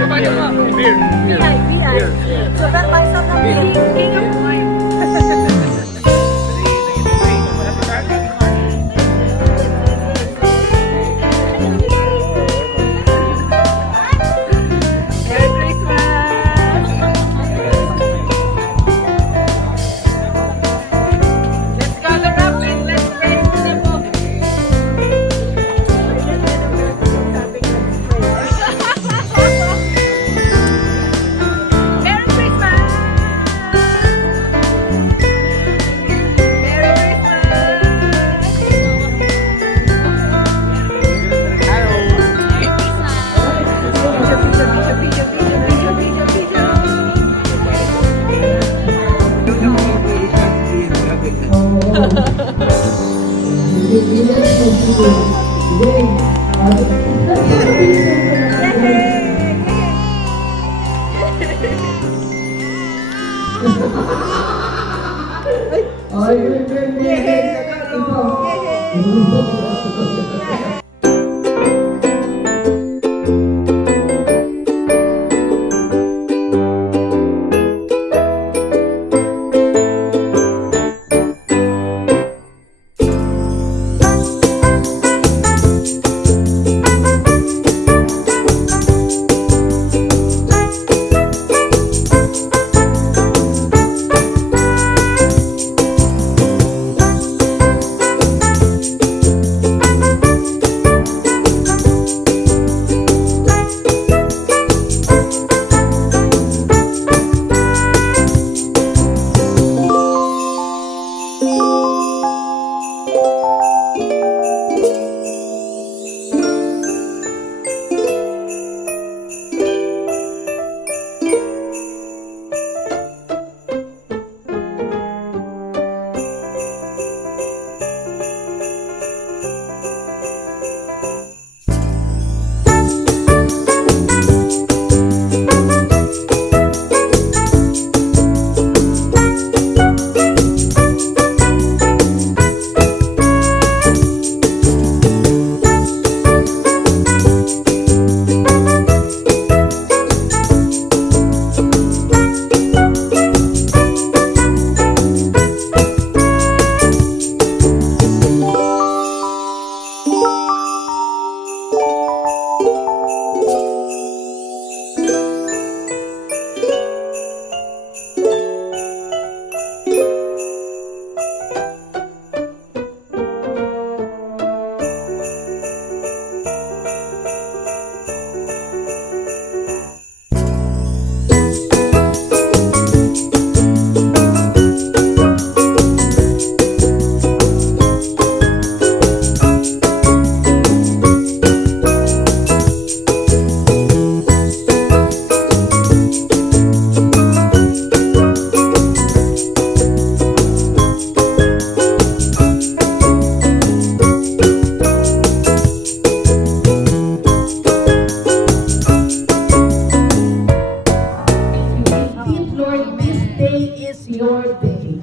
Beer. So that my son king of wine.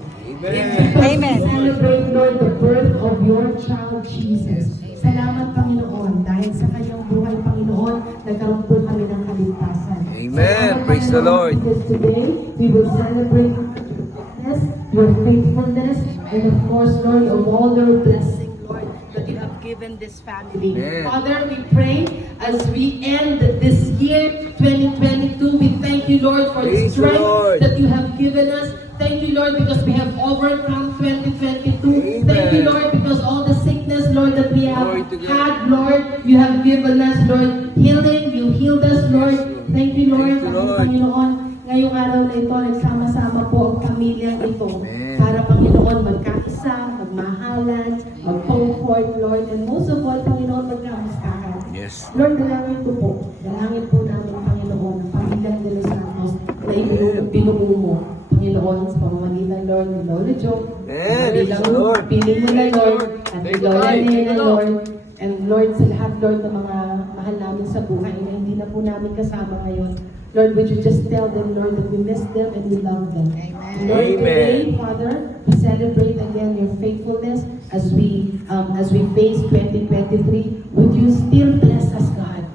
Amen. Celebrate, Lord, the birth of your child, Jesus. Salamat, Panginoon, dahil sa kanyang buhay, Panginoon, nagkaroon po kami ng kaligtasan. Amen. Salamat, Praise the Panginoon, Lord. because today, we will celebrate your faithfulness, and of course, Lord, of all your blessing, Lord, that you have given this family. Amen. Father, we pray as we end this year, 2022, we thank you, Lord, for the Praise the strength Lord. that you have given us. Thank you, Lord, because we have overcome 2022. Amen. Thank you, Lord, because all the sickness, Lord, that we have Glory to God. had, Lord, you have given us, Lord, healing. You healed us, Lord. Thank you, Lord. Thank you, Aking Lord. Panginoon, ngayong araw na ito, nagsama-sama po ang pamilyang ito. Amen. Para, Panginoon, magkaisa, magmahalan, mag-comfort, Lord, and most of all, Panginoon, magkamustahan. Yes. Lord, dalangin ko po. Dalangin po namin, Panginoon, ang pamilyang de los Santos na binuo mo. Panginoon, sa pamamagitan, Lord, ni Lolo Joe. Amen. Bilang Lord. piling mo na, Lord, at ni Thank you, Lola Lord. Nena, Lord. And Lord, sa lahat, Lord, ng mga mahal namin sa buhay na hindi na po namin kasama ngayon. Lord, would you just tell them, Lord, that we miss them and we love them. Amen. Lord, Amen. today, Father, we celebrate again your faithfulness as we face 2023. Would you still bless us, God?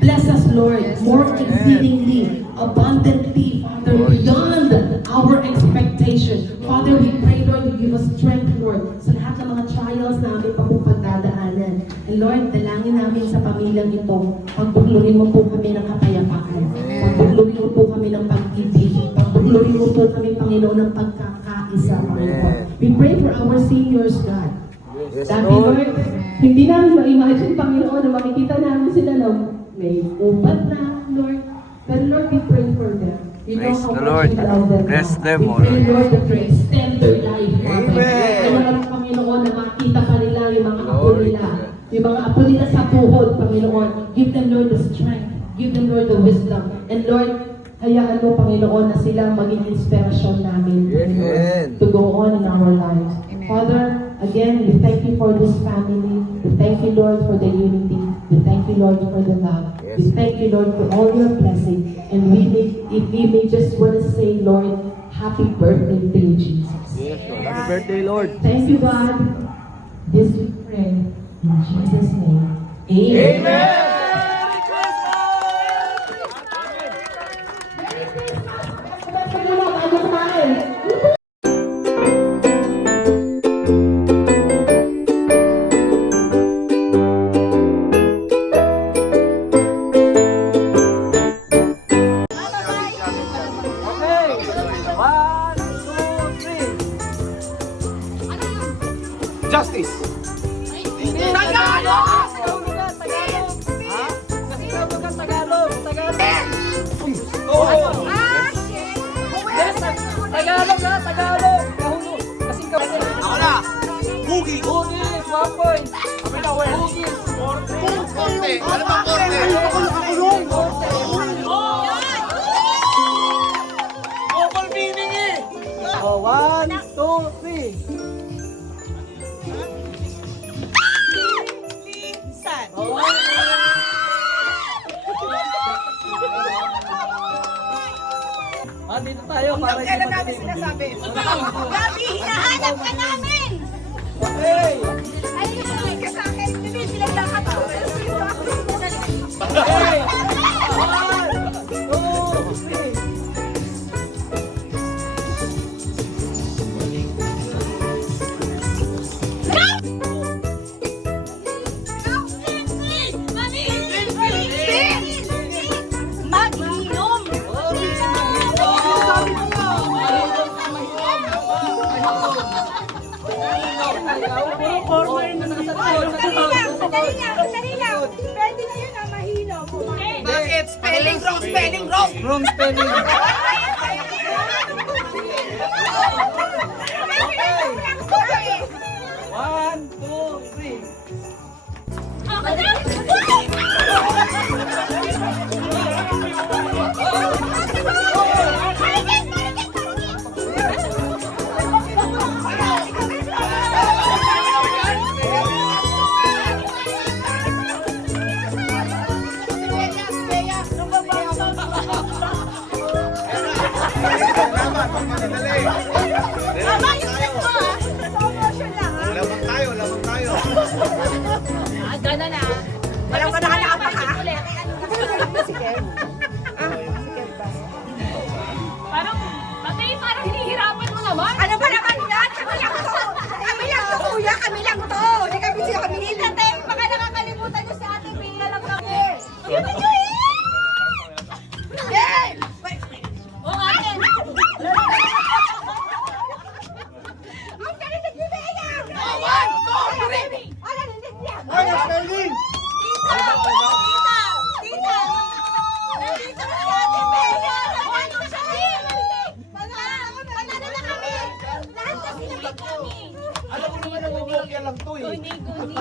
Bless us, Lord, more exceedingly, abundantly, Father, beyond our expectation. Father, we pray, Lord, you give us strength, Lord, sa lahat ng mga trials na aming pagdadaanan. And Lord, dalangin namin sa pamilyang ito, pagbuklurin mo po kami ng kapayapaan. Pagbuklurin mo po kami ng pag-ibig. Pagbuklurin mo po kami, Panginoon, ng pagkakaisa, Panginoon. We pray for our seniors, God. Dati, Lord, hindi namin ma-imagine, Panginoon, na makikita namin sila na may upat na, Lord. But Lord, we pray for them. We know Praise how the much Lord. you love them. Bless now. them, We O pray, Lord. Lord, that you extend their life. Father. Amen. Kaya naman, Panginoon, na makita pa nila yung mga apo Glory nila. to God. Yung mga apo nila sa tuhod, Panginoon. Give them, Lord, the strength. Give them, Lord, the wisdom. And Lord, hayaan mo, Panginoon, na sila maging inspirasyon namin, Panginoon, Amen. to go on in our lives. Father, again, we thank you for this family. We thank you, Lord, for the unity. We thank you, Lord, for the love. Yes. We thank you, Lord, for all your blessings. And if we may just want to say, Lord, happy birthday to you, Jesus. Happy birthday, Lord. Thank you, God. This we pray in Jesus' name. Amen. Justice! Tagalog. Kasing Ako na! Boogie! Bugis, 1 point. Kami na, well. Bugis. Korte! Ano bang korte? Double meaning eh! Oh, 1, 2, 3. Dito tayo para Kailan namin sinasabi? Gabi, hinahanap ka namin! Hey! Ay, hindi ka sa akin. Hindi, pinaglakat ako. Hey! 1, 2, 3. Mag-inom! Sandali lang. Pwede na yun ang mahilo. Bakit? Spelling wrong! Spelling wrong! Wrong spelling. One, two, three. Lamang tayo, lamang tayo. Walang ka nakapaka. Parang hinihirapan mo naman. Ano ba naman yan? Kami lang to. Kami lang to, kuya. Kami lang to. Hindi kami siya kami. Hindi natin. Baka nakakalimutan nyo sa ating pila lang kami. Yun na yun! Eh! O atin. Ang galing nagbibigay! One, two, three. Ala, hindi niya. Ano spelling? Tita! Tita! Tita! Nandito na si Ate Bea! Nandito siya! Panalo na kami! Lahat kasi naman kami! Alam mo naman ang Nokia lang to eh. Guni-guni.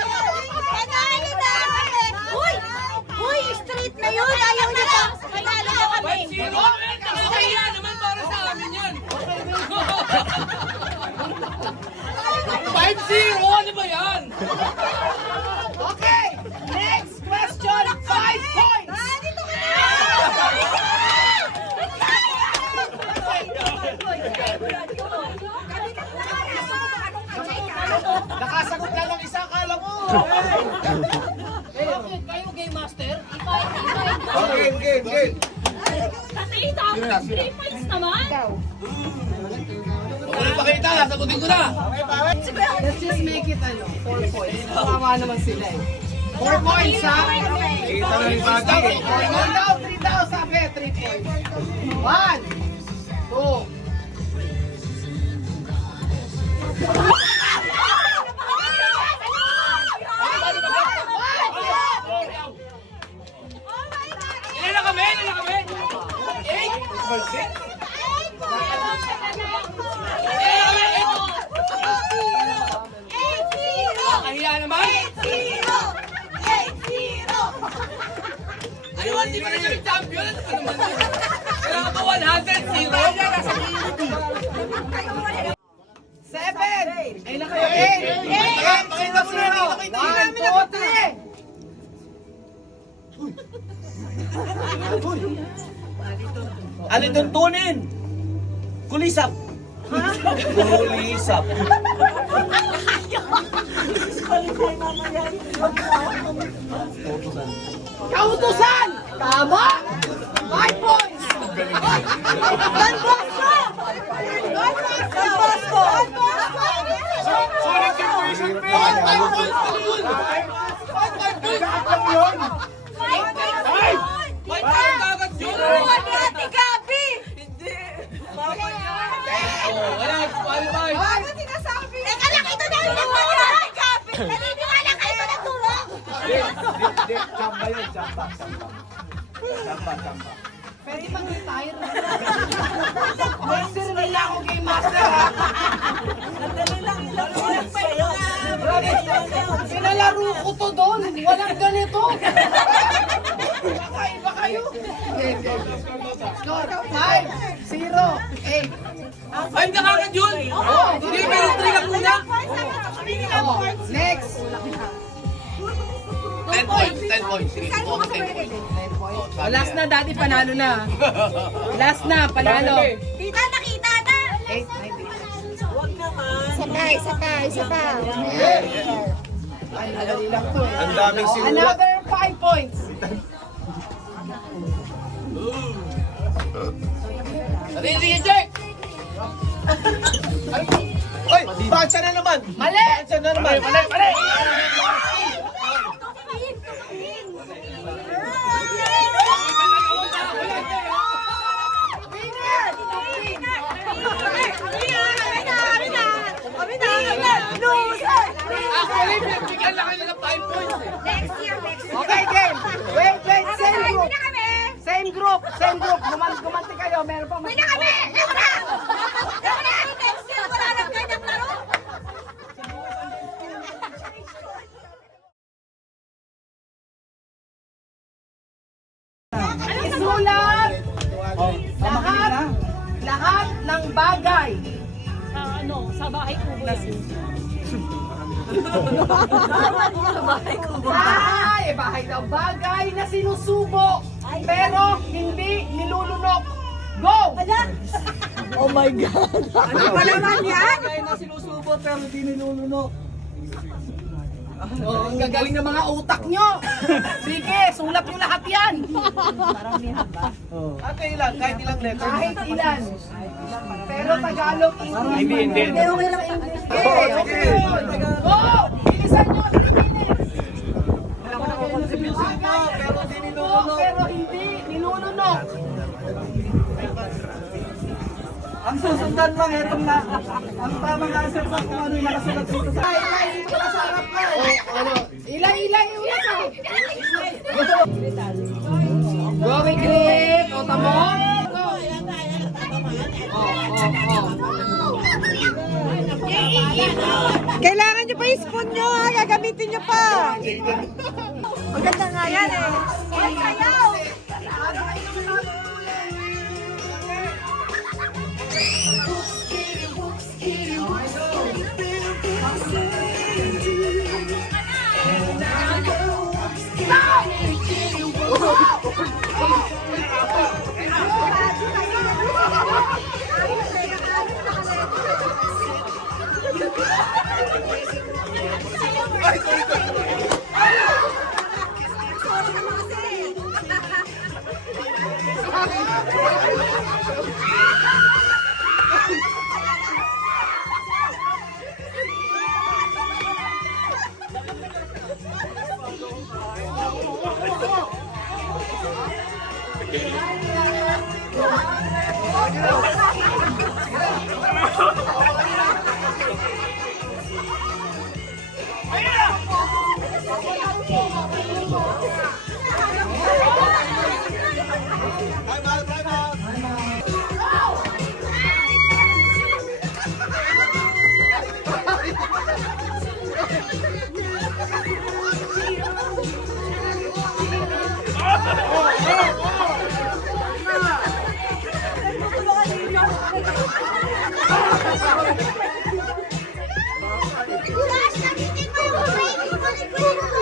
Panalo na kami! Uy! Uy! Street na yun! Ayaw niyo ba? Panalo na kami! Kaya naman para sa amin yan. 5-0, ano ba yan? Okay! Next question! 5 points! Dito ka na! Nakasagot lang ng isa, akala mo. Game. Nakita ako, 3 points naman. Kung ano pakita, sagutin ko na. Let's just make it 4 points. Kawawa naman sila eh. 4 points ha? Kita na ni Bagay. 3 daw, sabi. 3 points. 1, 2, Ilan na kami? Ilan na kami? 8? Kahiya naman. 8-0! Ano ba? Di ba na yung champion? Ano ka naman yun? Kailangan ba 100-0? 7. Ay na kayo. 8. Pakita mo na. 1, 2, 3. Ano itong tunin? Kulisap. Kulisap. Kautusan! Tama! 5 points! Don Bosco! Don Bosco! Solid situation, Pin. 5 points pa yun. 5 points. May tayo kagad yun. Turuan ni Ate Gabi! Oh, wala. Qualify. Ano sinasabi? Teka lang, ito na yung nagpapalala ni Ate Gabi! Naniniwala ka ito ng tulong! Chamba yun, chamba. Pwede mag-retire na. Master nila ako game master ha. Pinalaro ko to doon. Walang ganito. Iba kayo. Score 5-0. 8. 5 na kagad yun. Hindi, may 3 ka muna. Next. 10 points. 10 points. Sige, Saan mo subukan kasi 10 points. pinili? Last na, daddy, panalo na. Last na, panalo. Tita, nakita na! 8, 9, Sakay. Madali lang to eh. Ang daming sinulat. Another 5 points. Sige, check. Oy, bansa na naman. Mali! Bansa na naman. Mali. Actually, bigyan lang kayo ng 5 points eh. Next year. Okay, game. Wait, same group. Uwi na kami! Same group. Gumanti kayo. Meron pa Uwi na kami! Ako na! Next year, wala na kayo ng laro! Isulat lahat ng bagay. Sa bahay ko ba yan? Bahay daw. Bagay na sinusubo, pero hindi nilulunok. Go! Oh my God! Ano ba naman yan? Oh, ang gagaling ng mga utak nyo. Sige, sulat nyo lahat yan. Ate ilan? Kahit ilang letter. Kahit ilan. Pero Tagalog, English. Hindi. Okay lang English. Okay. Go! Bilisan nyo. Pero hindi nilulunok. Ang susundan lang itong na ang tamang answer sa kung ano yung nakasulat dito sa Dito ka sa harap ka. Ilay ulit ka. Go, Wiglet. O, tamo. Go. Kailangan nyo pa yung spoon nyo ha, gagamitin nyo pa. Maganda nga yan eh. Ay, sayaw! Gulas, nagitin mo yung kamay. Kulit-kulit mo.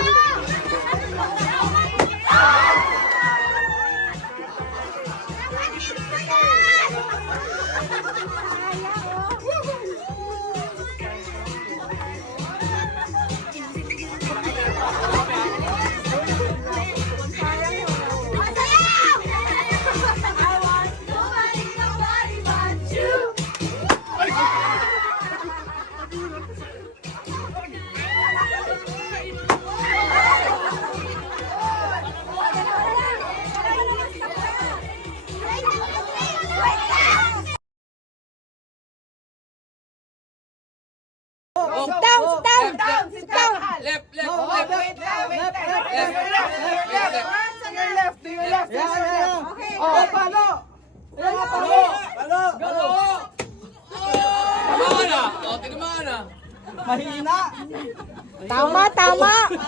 Sit down. Left, left, No, left. left, left, Left. to your left. Yan, yan. Okay. Oh, palo. Ayan nga, palo. Palo. Tama ka na. O, tingnan mo ka na. Mahina. Tama.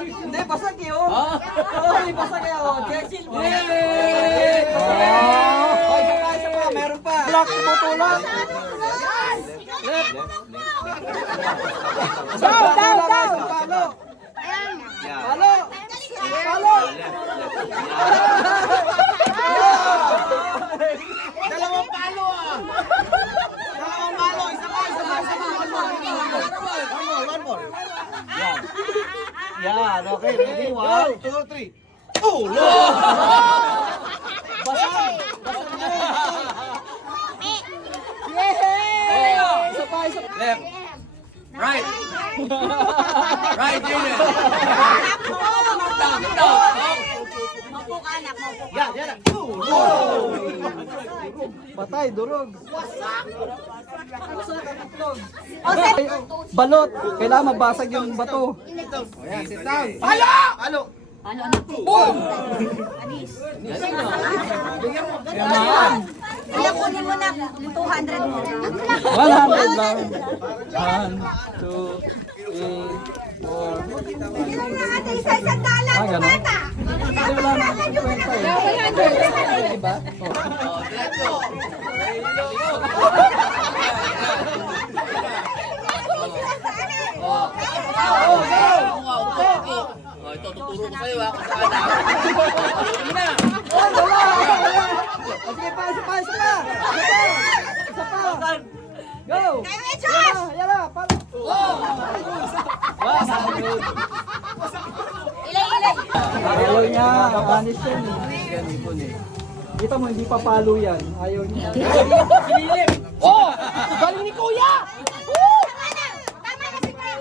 Hindi, basag eh, oh. Ah. Oh, hindi basag eh, oh. Check. Yay! Oh, isa pa, meron pa. Block, tumutulak. Down. Palo. Palo. Palo. Dalawang palo ah! Dalawang palo! Isa pa! One more! Yan, okay. Ready? 1, 2, 3. Oh, no! Basag. Isa pa. Left. Right. Right, yun eh. Down, down. Yan, yan. Patay, durog. Balot. Kailangan mabasag yung bato. Ayan, sit down. Palo! Palo! Boom! Kaya kunin mo na 200 mo. 100 lang. 1, 2, 3, 4. Ilan na natin isa-isang dala Ah, ng ganun? bata? Hindi wala na. 50 eh. Diba? Oh. Oh, ito, tuturo ko sa'yo ha. Kung saan na. Sige na. Oh, wala! Sige pa, isa pa. Isa pa. Go! Kayo, Echos! Yan na, palo. Ilay. Ayaw niya, kapanis yan. Kita mo, hindi pa palo yan. Ayaw niya. Oh! Galing ni Kuya! Tama na si Kuya.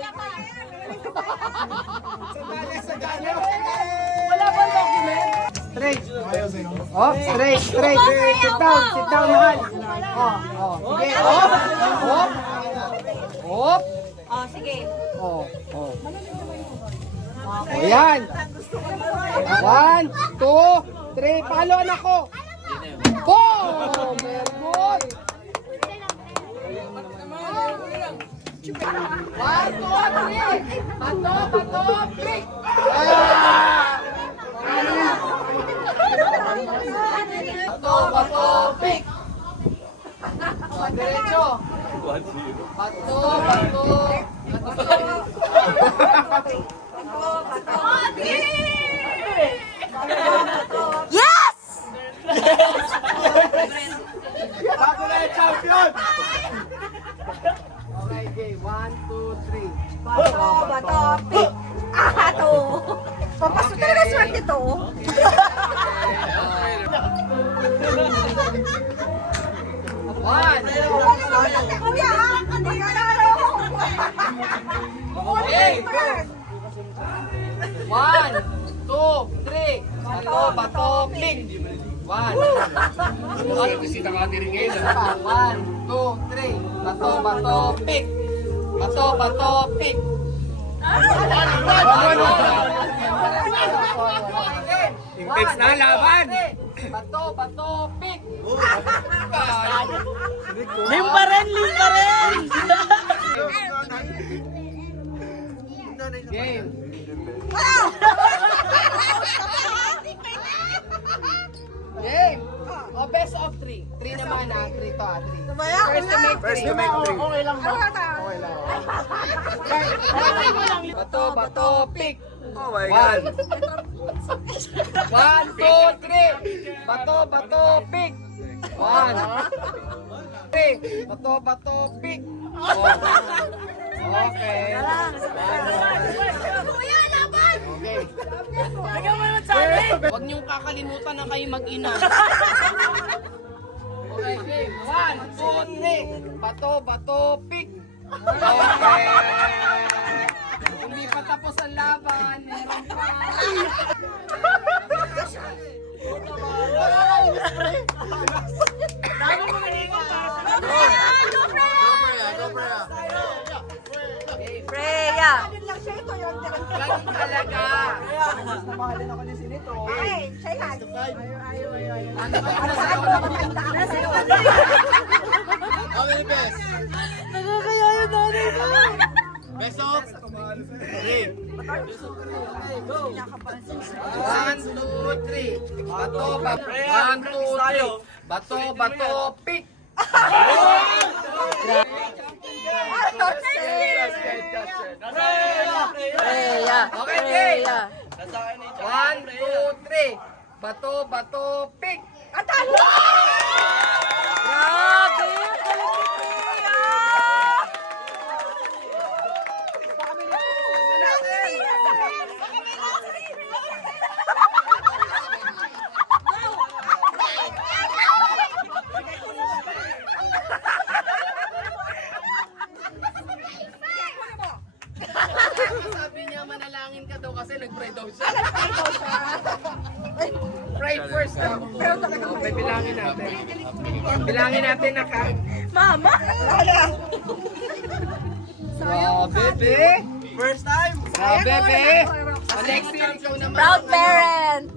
Wala bang document? Straight. Oh, straight. Sit down naman. Oh. Sige. Hop. Oh, sige. Oh. Ayan. 1, 2, 3. Palo anak ko. Boom! Very good. 1, 2, 3. Bato, click. Bato, pick. Diretso. Yes! Bago na yung champion! Okay, okay. 1, 2, 3. Bato, pick. To. Papasok talaga swerte to. One. Kuya, ha? Hindi ka na Hey! 1, 2, 3. Bato, click. One. Swerte si Takati rin ngayon. Isa pa. 1, 2, 3. Bato, bato, pick. Bato, bato, pick. Intense na laban. Bato, bato, pick. Limpa rin, limpa rin! Game. Game. O, best of 3. 3 naman ha. 3 to ha. 3. First to make 3. Okay lang ba? Bato, bato, pick. Oh my 1, 2, 3. Bato, bato, pick. 1, 3. Bato, bato, pick. Okay. Kuya, laban! Okay. Ikaw mo naman sa akin! Huwag niyong kakalimutan na kayo mag-ina. Okay, game. 1, 2, 3. Bato, bato, pick. Okay. Hindi pa tapos ang laban. Meron pa. Dami mo nalito para sa Freya! Ganun talaga. Ay, say hi. Ano ba? Nasayaw na ba? Nakakaya yun nanay ko! Best of 3. 1, 2, 3. Bato, bato. 1, 2, 3. Bato, bato, pick. Freya! Okay, game. 1, 2, 3. Bato, bato, pick. Grabe! Galing ni Freya! Sabi niya manalangin ka daw kasi nag-pray daw siya. Pray first daw. Okay, bilangin natin. Bilangin natin na ka. Mama! Bebe. First time. Bebe. Alexia, ikaw naman. Proud parents!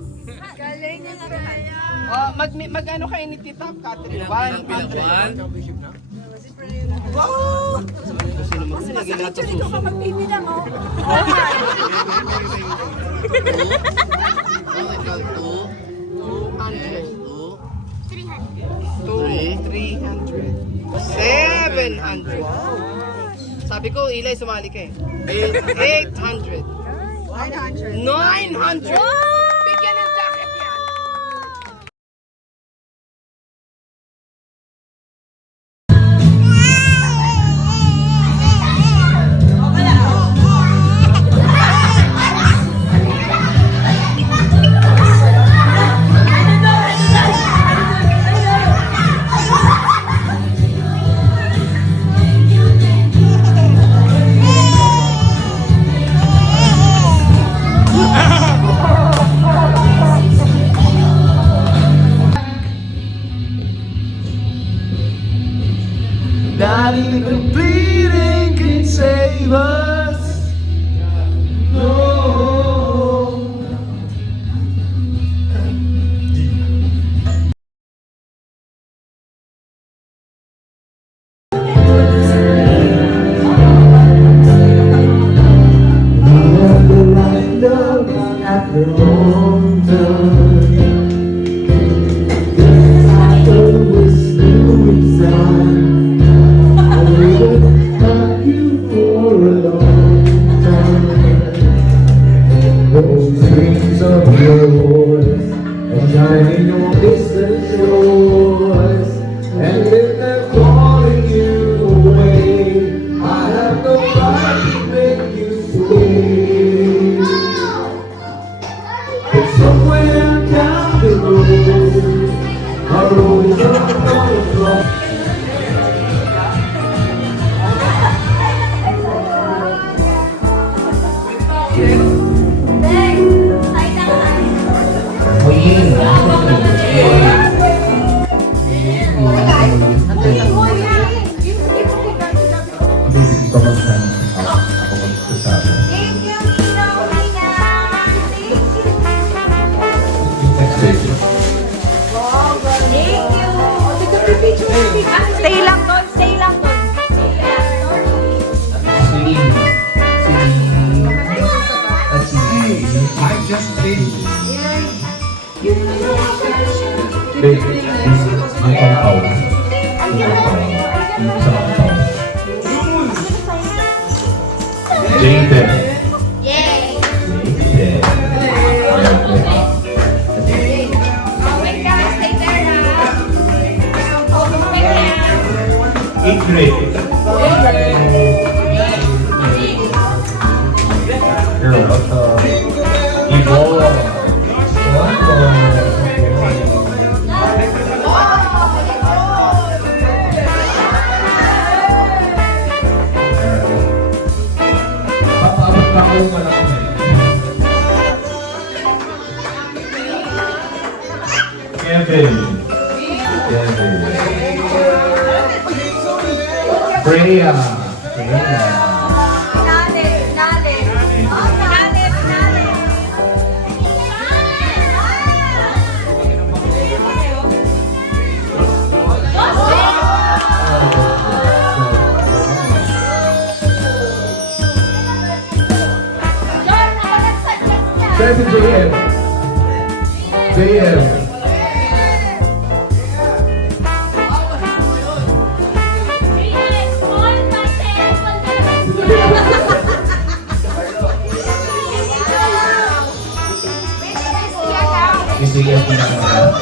Mag-ano kayo ni Tita Catherine? 100. Ikaw ka magbibilang, oh. Two, 300. 700. Sabi ko, Ilay, sumali ka eh. 800. 900. Bigyan ng jacket yan. Not even bleeding can save us. No. Lined up at their own time. After we're still inside. Have you for a long time. Those dreams of yours are shining on distant shores, and if they're calling you away, I have no right to make you stay. But somewhere down the road, our road is on the floor. Beng! Ay, Oh yeah. This is my compound. Jaden. Yay! Jaden. Wait guys, stay there ha. Wait there. Eighth grade. Girl, Ivor. Papaabot pa ako malaki. Kevin. Freya. Finale, finale. Oh, finale, finale. Try to JM. JM. Bibigyan ko na naman.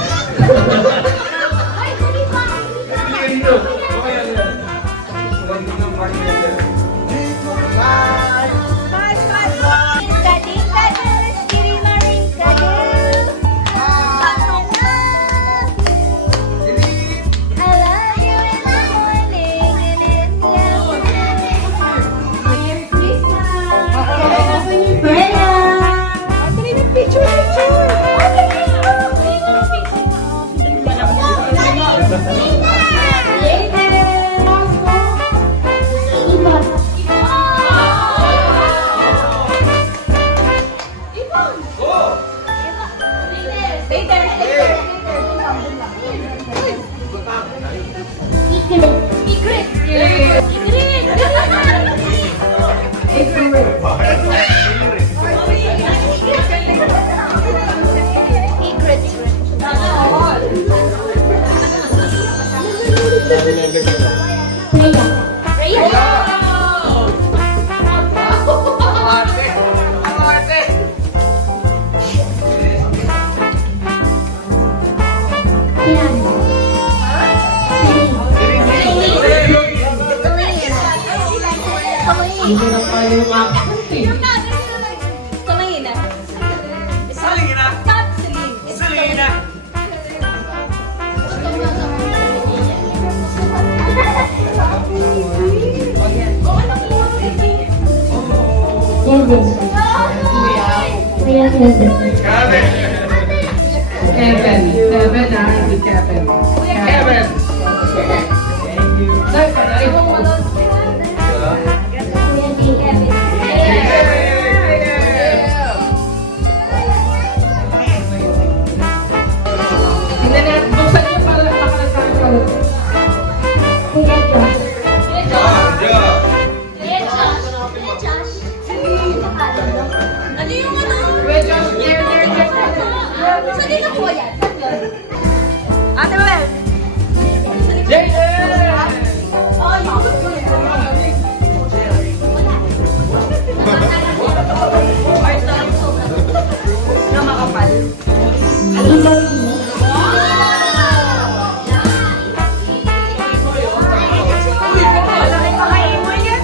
Hindi na tayo Yung Tumingin na. Salingin na. Stop, Celine. Salingin na. Kevin. Kevin na, hindi Kevin. Kevin. Tingnan natin, buksan niyo para makakasama. Ano yung ano? Wait, Josh, there. Saan din ako yan? Ate Mel! Jaden! Oh, yung na makapal. Malaki pa kayo mo yan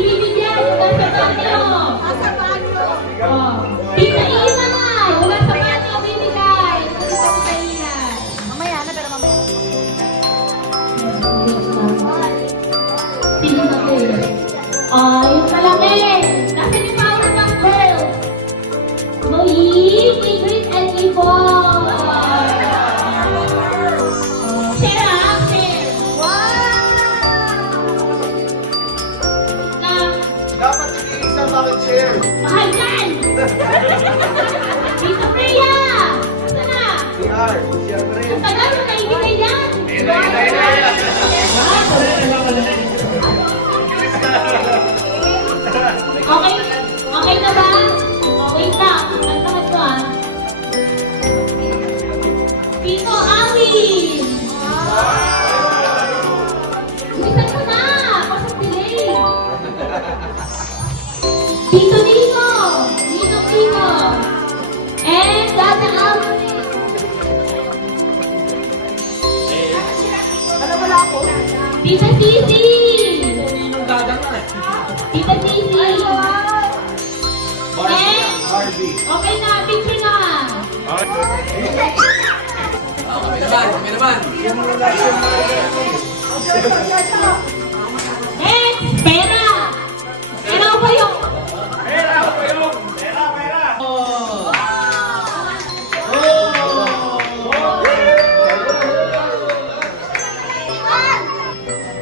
Binibigyan mula sa banyo. Nasa banyo. Oh. Tita Inay, mula sa banyo bibigay. Ito sa Tita Inay. Mamaya na, pero mamaya. Sino na po yun? Yung malamig. Nasa ni Powerpuff Girls. Moying, Ingrid, and Yvonne. Share up, share. Na, Dapat ikiisa bakit share? mahal yan. Tita Freya. Asa na? CR, share pa rin. Ang tagal mo naibigay yan. Okay, okay na ba? Oh, wait lang. Ang takat ko ah. Tito Awin! Umisan mo na! Pasok delay! Tito Nico! Ninong Nico! And Dada Awin! Ano wala ako? Tita Sisi! Tita Sisi! Harvey. Okay na, picture na! Kami naman. Next! Pera! Pera ko ba yung...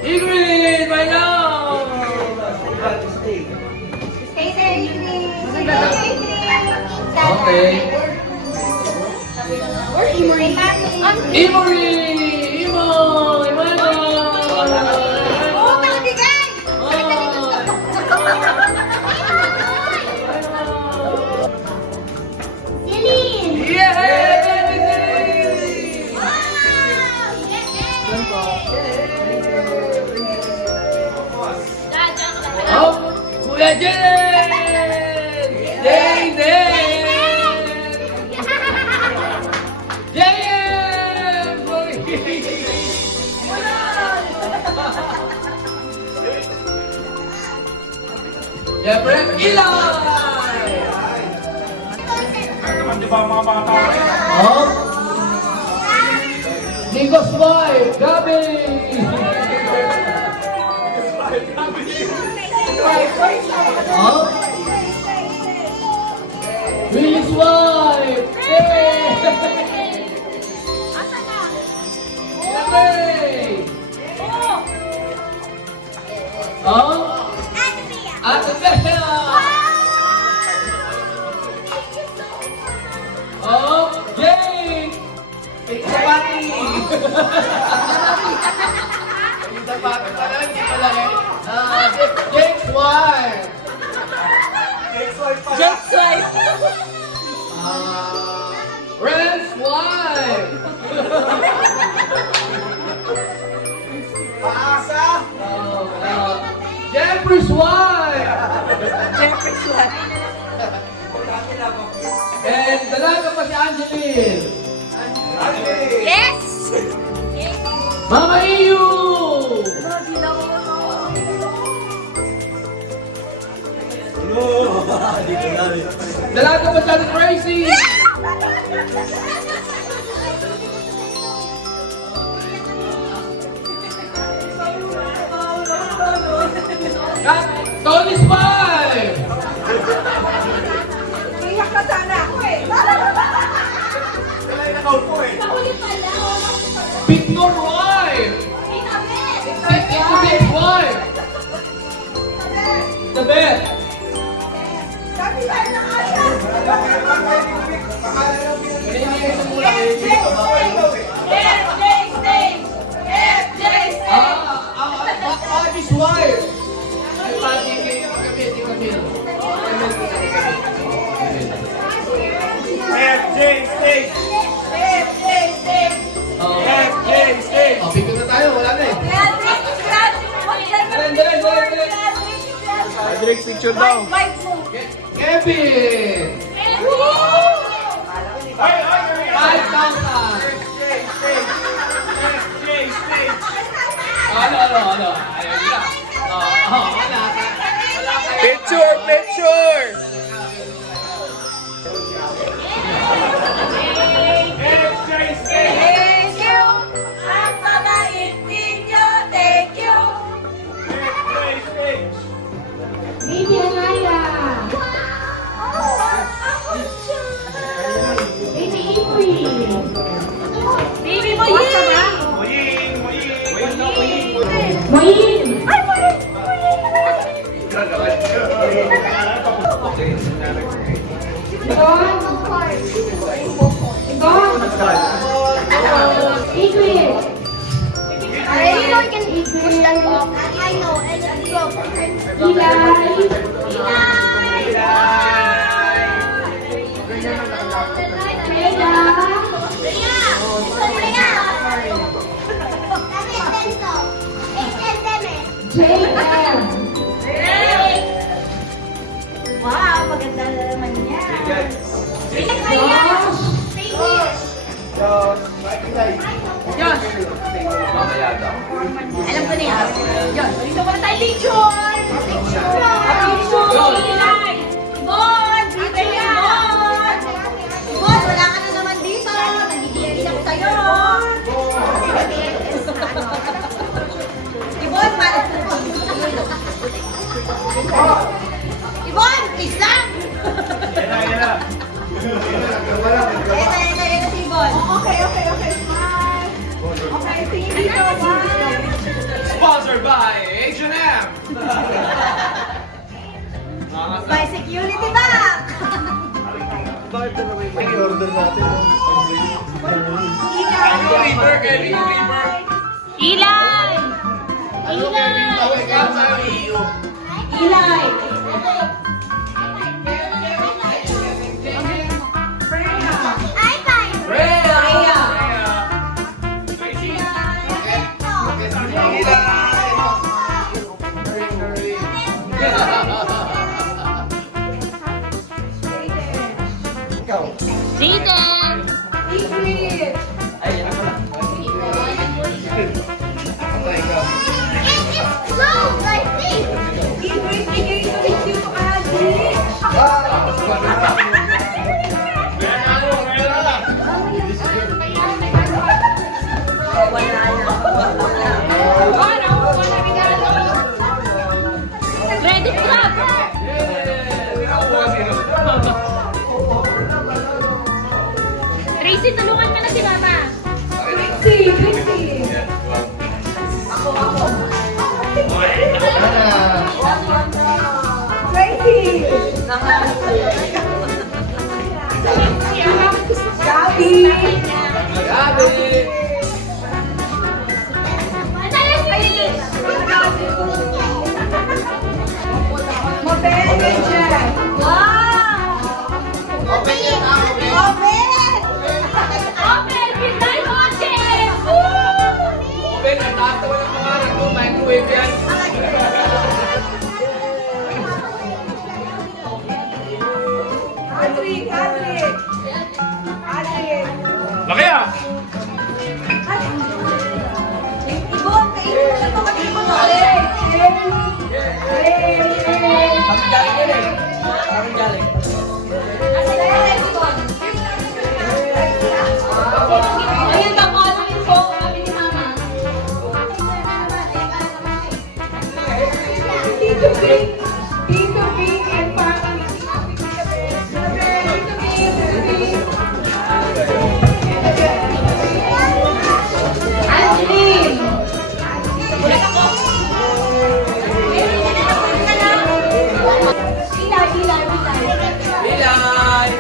Ingrid, my love! Stay there, Ingrid. Okay. Where's Emory? Emory! Imo! Imano! Oo, magbigay! Celine! Yay! Oh, Kuya Jen! Jen! Jen! Jeffrey Eli! Oh? Nico's wife, Gabi! Oh? Willie's wife! Yay! Asa na? Gabi! Oh? Ate Mia. Ate Bea! Oh, Jake! Pizza party! Pizza party pala, hindi pala eh. Jake's wife! Jake's wife. Ren's wife! Paasa? Jeffrey's wife! Jeffrey's wife. And dalaga pa si Angeline! Yes! Mama Iyu! Dalaga pa si Ate Tracy! Tony's wife! Iyak ka sana ako eh. Kahuli pala! Victor wife! Tita Beth! Tito Beth's wife! The Beth! Sabi tayo na nga siya. Abby's wife! Ay, pati kami. FJ State! Oh, picture na tayo, wala na eh. Direct picture daw. Kevin! 5,000! Ano? Ayaw nila. Wala. Picture, picture! Thank you! Ang babait ninyo, thank you! Baby Anaya. Baby April. Baby mo yun! Moyin. Ay, Moyin! April. I can push that off. I know, and then go. JM. Wow, maganda na naman yan. Alam ko na yan. Yan, dito muna tayo picture! Picture! Ibon! Dito yan! Ibon, wala ka na naman dito. Nagigilin ako sa'yo. Ibon, para Ibon, please lang! Ayan na si Ibon. Okay. Smile. Okay, tingin dito. Sponsored by H&M! By security back! River, Kelly, River! Ilay! Ilay! Ready, club! Tracy, tulungan ka na si Mama. Ben, natatawa ng mga anak mo, microwave yan. Laki ah! Ibon, kainin mo na ito. Kainin mo na ulit. Kami galing yan eh. Kami galing. Ayun, bakalawin po. Kami ni Mama. Tito Pink and family. Angeline. Bilay!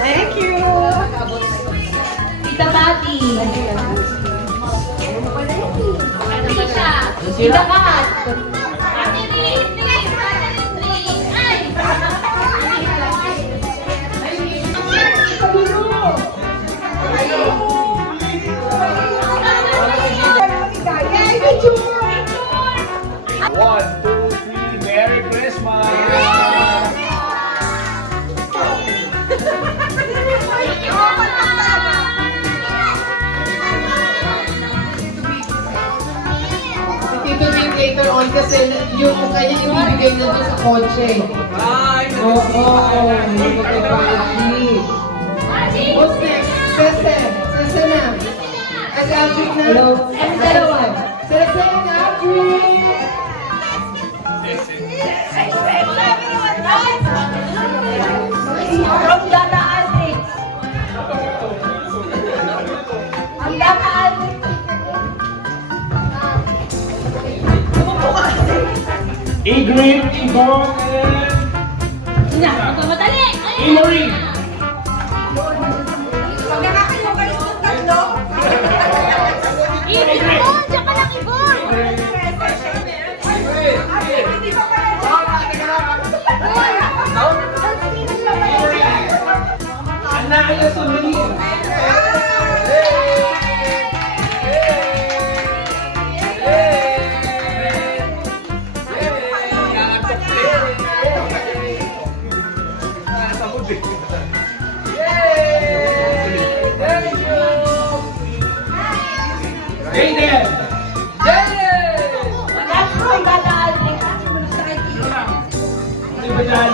Thank you. Tita Pati. Ano siya? Tita Kat. Ate Rin. One, two, three, Merry Christmas! doon kasi yung kanya ibibigay na doon sa kotse. Ay, Oo, yung kay Barbie. Who's next? Sese na. Kasi Aldrin na. Hello. Ang dalawa. Sese na, Aldrin. From Data Aldrin. Ang Data Aldrin. Ingrid, Yvonne, and Sina, magmamadali. Hillary. Pag nakakayo kayo sa tatlo, Ibon, diyan ka lang, Ibon. hindi pa pala. Anaya Sumili. Aiden. That's from Data Aldrin. Di ba yan?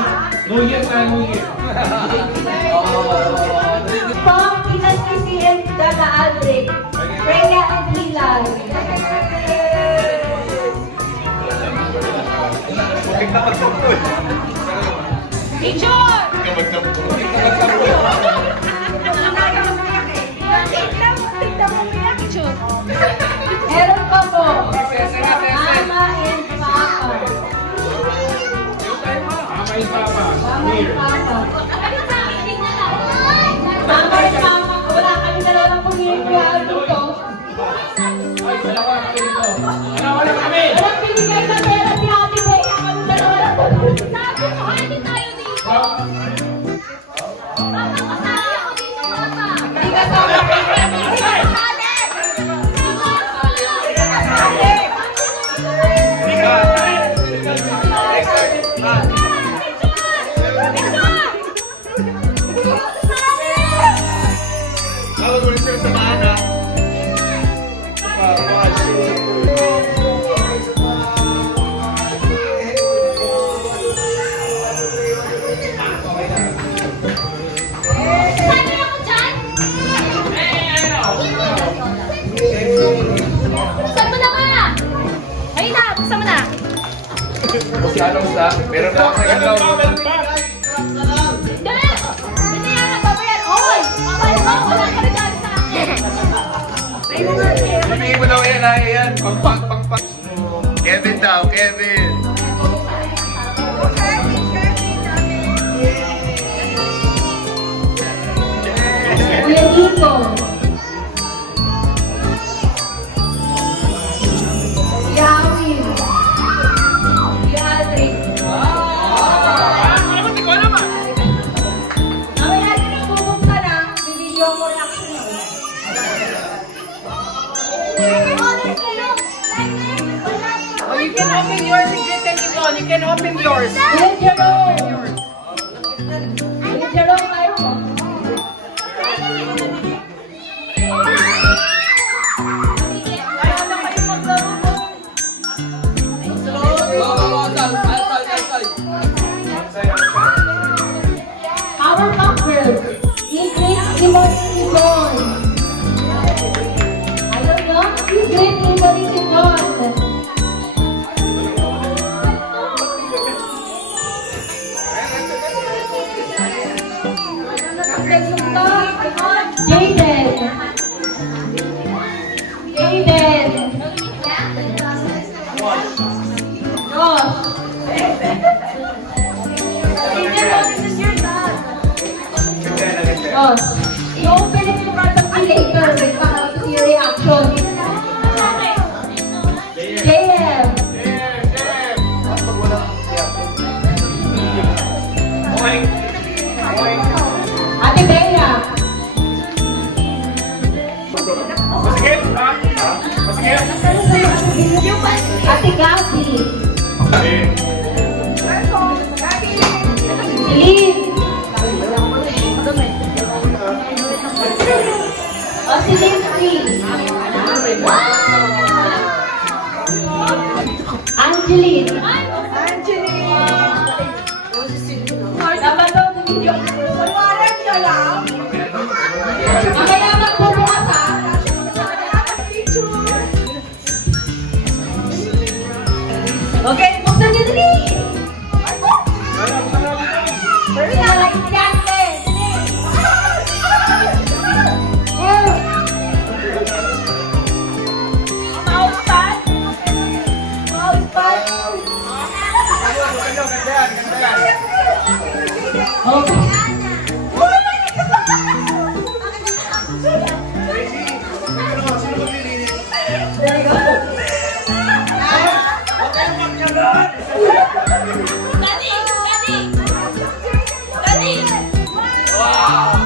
New Year na New Year. From Inas Kisi and Data Aldrin. Freya and Hilal. Picture! Meron pa po. Mama and Papa. Mama and Papa. Mama and Here. Papa. Mama and Papa. Wala kami dalawa ng pumili dito. Ay, dalawa kami dito. Dalawa lang kami. Walang binigay na pera si Ate Bea. Kami dalawa lang. Sabi mo, hindi tayo dito. Papa, kasali ako dito, Papa. Hindi ka sa Buksan mo na nga! Ayun na, buksan mo na! Si Along sa, meron pa ako sa ilaw. Dali! Hindi yan nagbabayad! Oy! Mabalik mo! Wala ka regalo sa akin! Bibigyan mo daw yan, yan. Pang. Kevin daw, Kevin. Kuya Nico! Si Awin! Si Aldrin! Awin natin ang bubuksan na, bibidyo ko reaction na. Oh, you can open yours and get them on. You can open yours. Kuya Jerome! Kuya Jerome, kayo mo? Our cocktail, Ingrid Ibon. Ayaw nyo? Ingrid Ibon. Jaden. Jaden. Josh. Josh. I-open it yung product later. Baka yung reaction. JM. Ate Bea. Ate Gabi. Lynn. O si Lindsay. Wow! Ang Okay, buksan niyo dali! Pero yan, like yan, Mouse pad? Mouse pad? Okay. There you go. Daddy! Daddy! Daddy! Wow!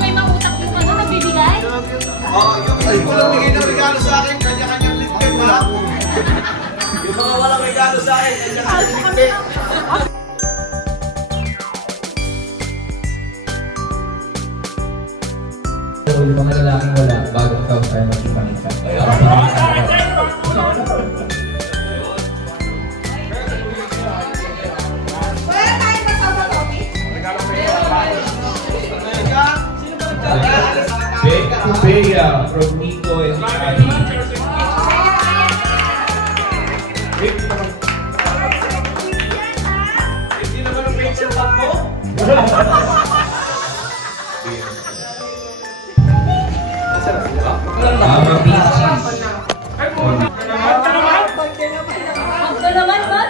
May mangutang yung ano nagbibigay? Ay, walang bigay ng regalo sa akin, kanya-kanyang lipstick, ha? Yung mga walang regalo sa akin, kanya-kanyang lipstick. Yung mga lalaking wala, bago ikaw tayo magsipanika. Wala tayong magpapatopi. Bea from Nico and Abby. Hindi naman ang picture bag mo. Mama Peachy. Ito naman, ba?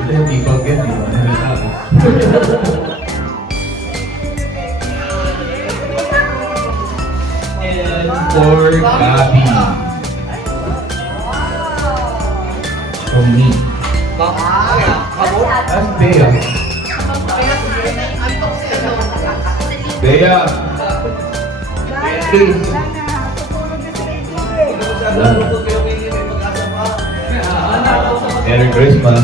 Ito yung people get, di ba? And for Gabi. From me. That's Bea. Bea. Please. Merry Christmas.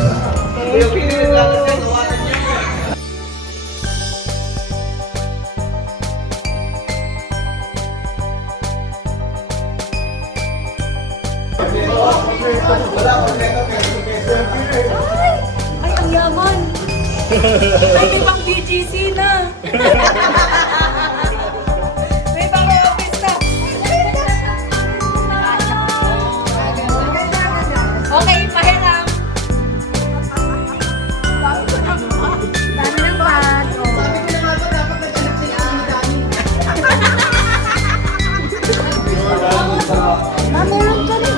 Ay, ang yaman. Ay, may pang BGC na. May pang office na. Okay, pahiram. Dami ng bag. Sabi ko na nga ba, dapat naghanap sila ang dami. Meron ka rin.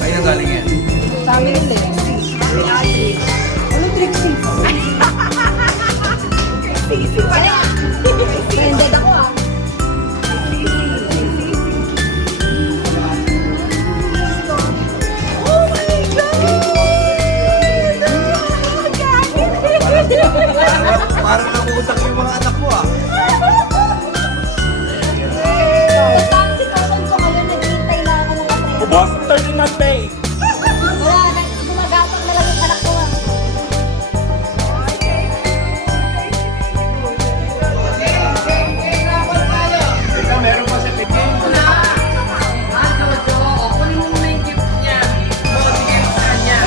Kaya galing yan. Sa amin yung Trixie. Ano Trixie? Trixie pala. Branded ako ah. Oh my God! Parang nakuutak yung mga anak mo, ah. Basta ang sitwasyon ko ngayon, naghihintay na ako ng katrina. Boss, 30 not pay. Wala, gumagapang na lang yung anak ko ah. Ikaw, meron pa sa tikin. Kunin mo muna yung gift niya. Bigyan mo sa kanya.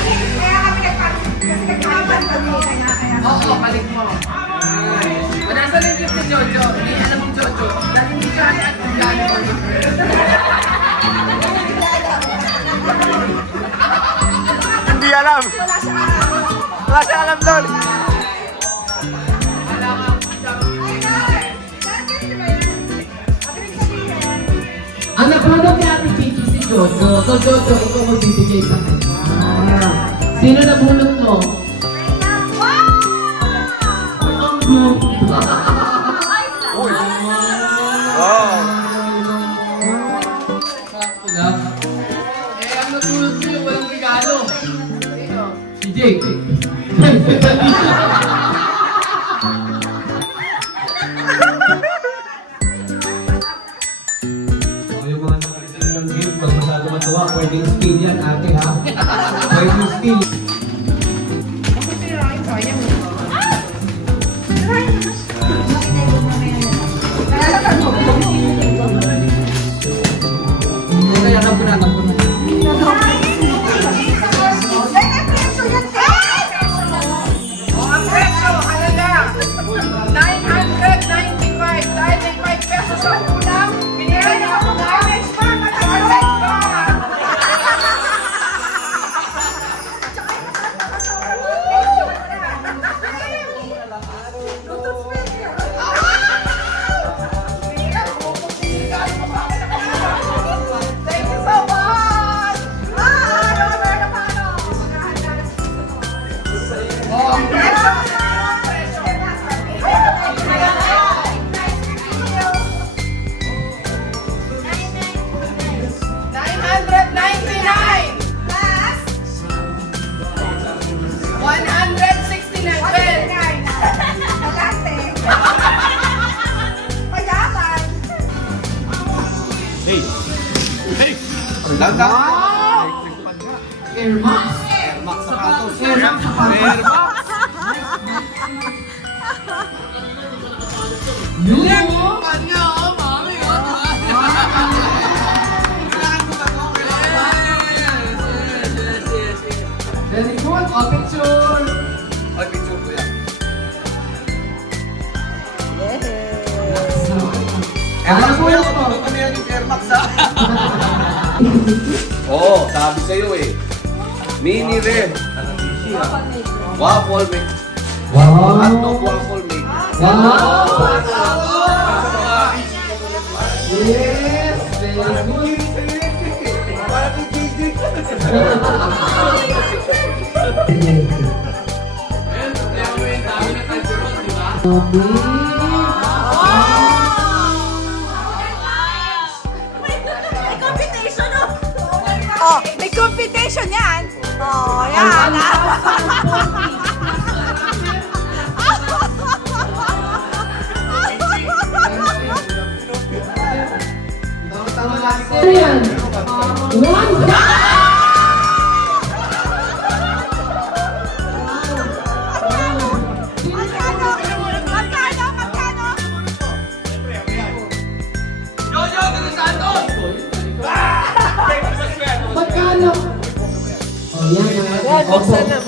Oo, palit mo. Wala sa yung gift ni Jojo. Hindi alam mo Jojo. Dahil hindi siya at regalo mo. Hindi alam. Wala siya alam doon. Ang napanood ni Ate Chichi si Jojo. So Jojo, ikaw magbibigay sa kanya. Sino nabulot mo? Ang group. Eh, ang natulog mo yung walang regalo. Jake. Yung mga nakakita ng game, pag masyado matawa, pwedeng steal yan, ate ha? Pwedeng steal. Ang presyo, ano na? 995. Dahil may 5 pesos sa ulam, binigay niyo ako ng Alex pa. Alex pa. Thank you so much. Robert Amano. Oh, ang presyo. Lang. Air Max. Max sapatos. Air Max sapatos. Very good. O, picture. Ay, picture ko yan. Ano po yun? Ano kami yan yung Air Max ha? Oo, sabi sa'yo eh. Mini red. Waffle mate. Hotdog Wow! waffle mate. Wow! Yes! Very good! Parang yung JJ. May competition, oh. Oh, may competition yan. Oh, yan. Ayan. One. Magkano? Magkano? Jojo de los Santos! Magkano? Oh, yan. Buksan na.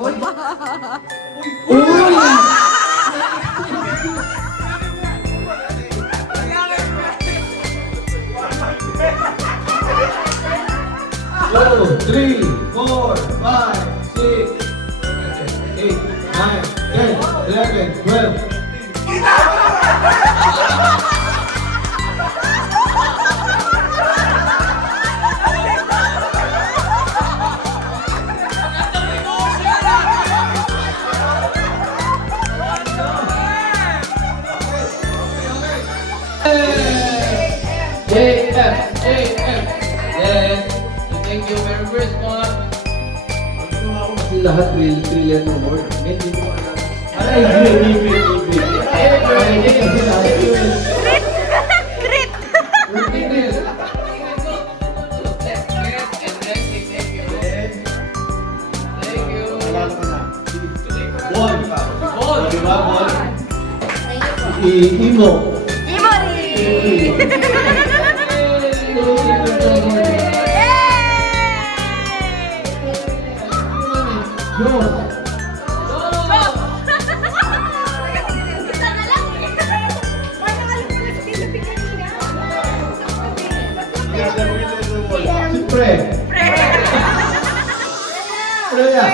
Uy! 2, 3, 4, 5, 6, 7, 8, 9, 10, 11, 12. Thank you. Merry Christmas. Kasi lahat trillion ng word. Hindi ko alam. Ay, hindi. Kasi lahat yun. Crit! Ball. Ball. Di ba, ball? Imo. Imori! Siyempre. Freya.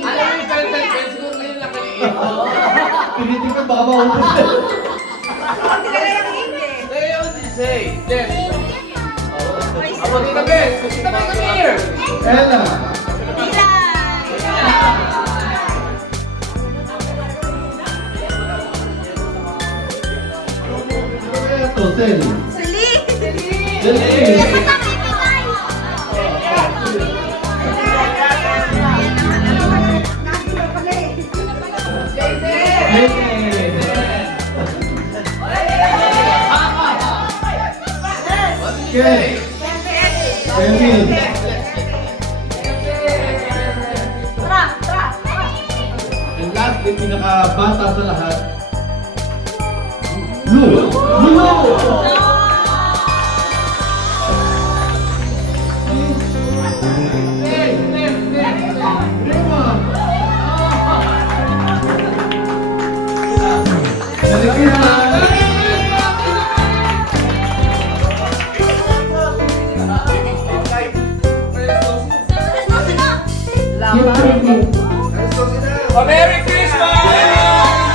Alam mo yung Telltale Tales ko ngayon lang kaliit. Tinitingnan baka maubos. Hey, what did you say? Yes. Ako, Tita Beth. Tita Beth, come here. Ella. Ito, Sel. Sali! Okay. Kevin. Ang last, yung pinakabata sa lahat. Lu. Lu. Merry Christmas!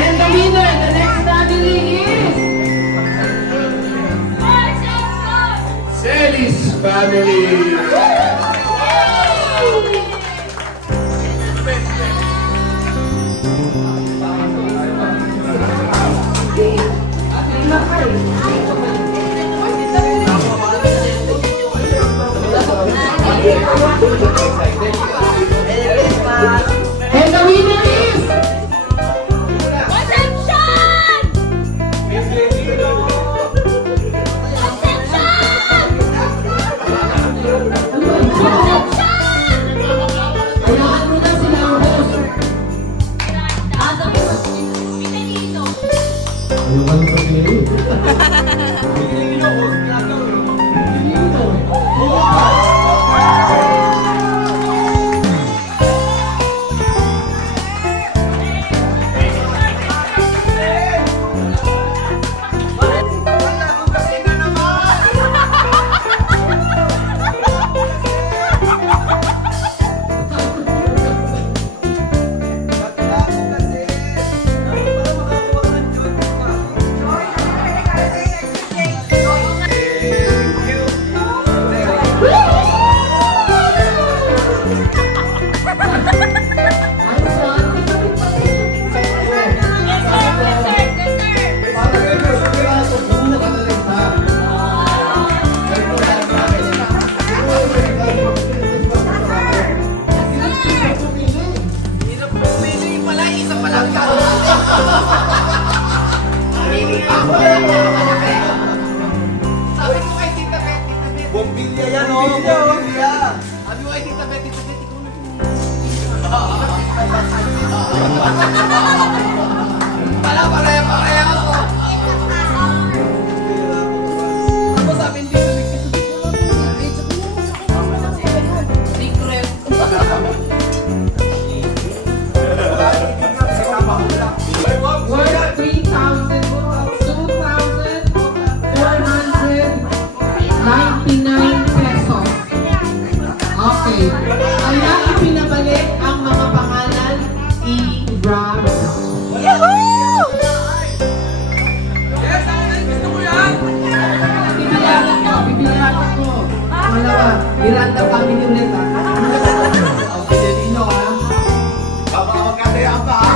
And the winner, the next family is... Celis family. And the winner is... Hayaan mo na sila ang host. Ayun pa sila. Sabi ko kay Tita Bet, Bombilya yan, oh. Bombilya. sabi ko kay Tita Bet, ikaw pala pareha ako. Ako sabi hindi Worth 3,499 pesos. Okay. Kaya ipinabalik ang mga pangalan i-grab. Yes, ako na gusto ko yan. Bibilahan ko. Malawa, Miranda family ulit ha. Ang pinilino, ha? Baka magkatayaan pa, ha?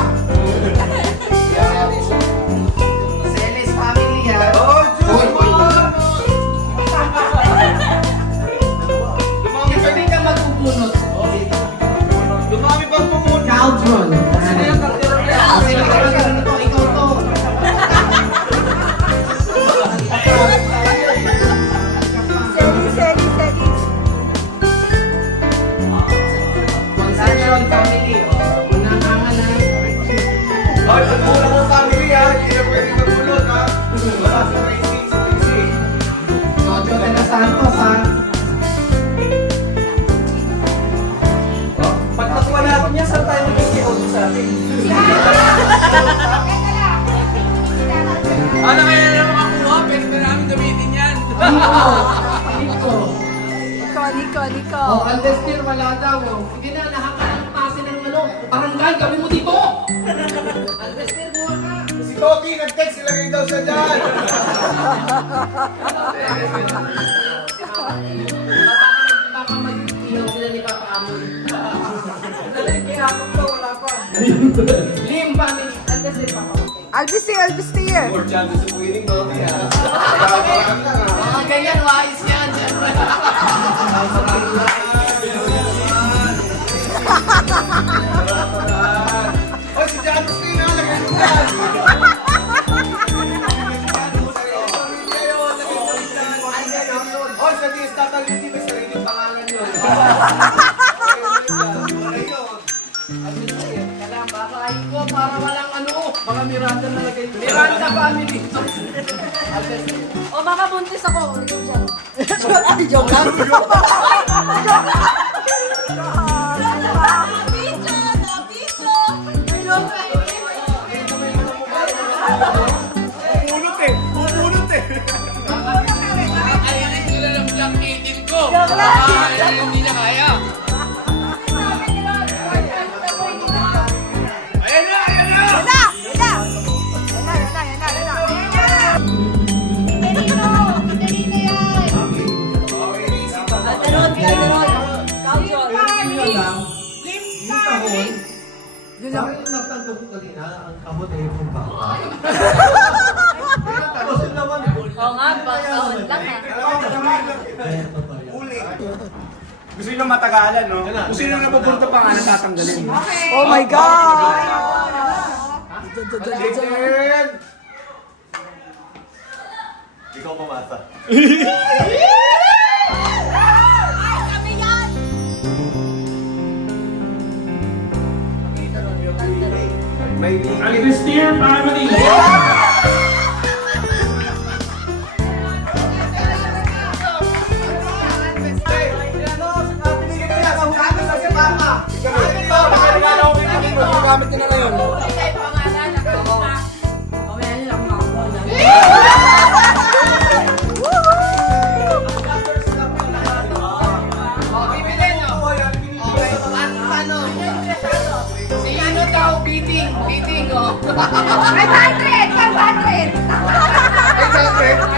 Celis family yan. Oh, June! Hindi ka matubunot. Nico. Oh, Aldestir, wala daw. Oh. Hindi na, lahat ka ng pase ng ano. Barangay, kami mo dito. Aldestir, buha ka. Si Koki, nag-text, ilagay daw siya dyan. Baka mag-ihaw sila ni Papa Amoy. Lim family. Aldestir, Papa. Albis here. More chances of winning, Koki, ah. Parang lang, ah. Mga ganyan, wais yan. Siyempre. Oh, si Janus din, ah. Lagay mo dyan. Oh, sa Diesta, hindi may sariling pangalan yun. Kailangan babahin ko para walang ano. Mga Miranda na lagay. Miranda family. Aldestir. O baka buntis ako. Ikaw dyan. Ay, joke lang. Kakainin ko na ng blanketin ko. Joke lang. Ay, hindi na kaya. Ayan na, ayan na. Yan na. Calderon. Caujol. Bakit nagtanto ko kanina, ang kamot ay yung baka? Tapos yun naman. Oo nga, bawal lang Uli. Gusto nyo matagalan, no? Kung sino na pupunta pa nga natatanggalin. Oh my God. Chicken! Ikaw pumasa. May Aldestir family! Gamit ko na ngayon. Bibilin, no? Ano? Sino daw beating? Beating, oh. 500! 500!